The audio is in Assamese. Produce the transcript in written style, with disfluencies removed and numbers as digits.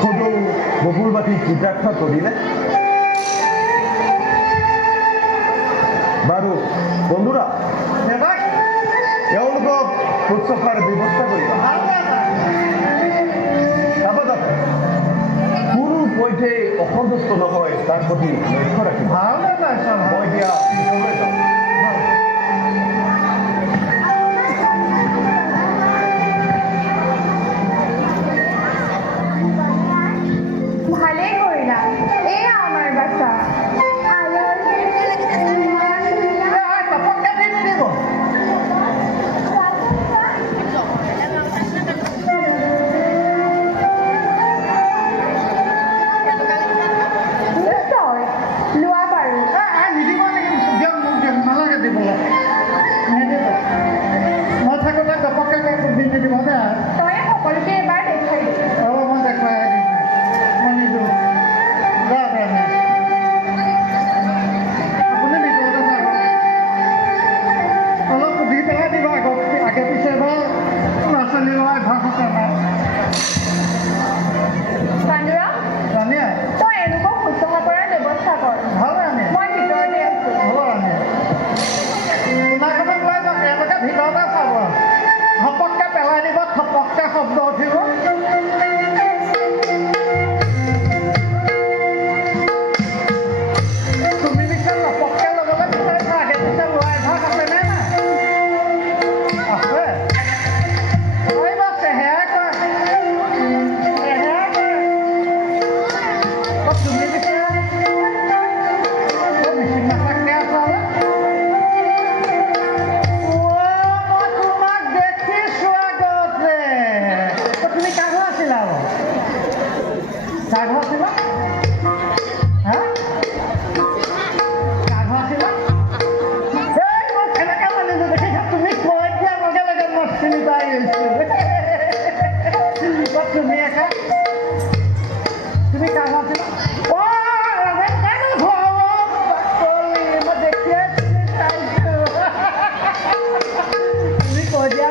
সদৌ বকুলবাটি কৃতাৰ্থ কৰিলে। বাৰু বন্ধুৰা এওঁলোকক শুশ্ৰূষাৰ ব্যৱস্থা কৰিবা। যাতে কোনো পথে অসন্তুষ্ট নহয় তাৰ প্ৰতি লক্ষ্য ৰাখিব। মই এতিয়া পিছলৈ যাম। ভালেই কৰিলা, এয়া আমাৰ বাচ্চা। তই সকলোকে এবাৰ দেখাই তই এনেকুৱা শুশ্ৰূষা কৰাৰ ব্যৱস্থা কৰ। মই ভিতৰতে আছো। ভিতৰতে চাব ঘপককে পেলাই দিব, থপককে শব্দ উঠিব। তুমি পিছে নপককে ল'বলৈ বিচাৰিছা, আগে পিছে লোৱা অভ্যাস আছেনে নাই? আছে। কৰিবা, চেহেৰা কৰা। তুমি পিছে মিচিং নাথাকে আছা। তুমি কাঘ আছিলা? কাঘ আছিলা? হা কাঘ আছিলা? এই মই কেনেকৈ মানিলো দেখিছা? তুমি কৈ দিয়াৰ লগে লগে মই চিনি পাই গৈছোঁ। তুমি একা তুমি কাঘ আছিলা? তুমি কৈ দিয়া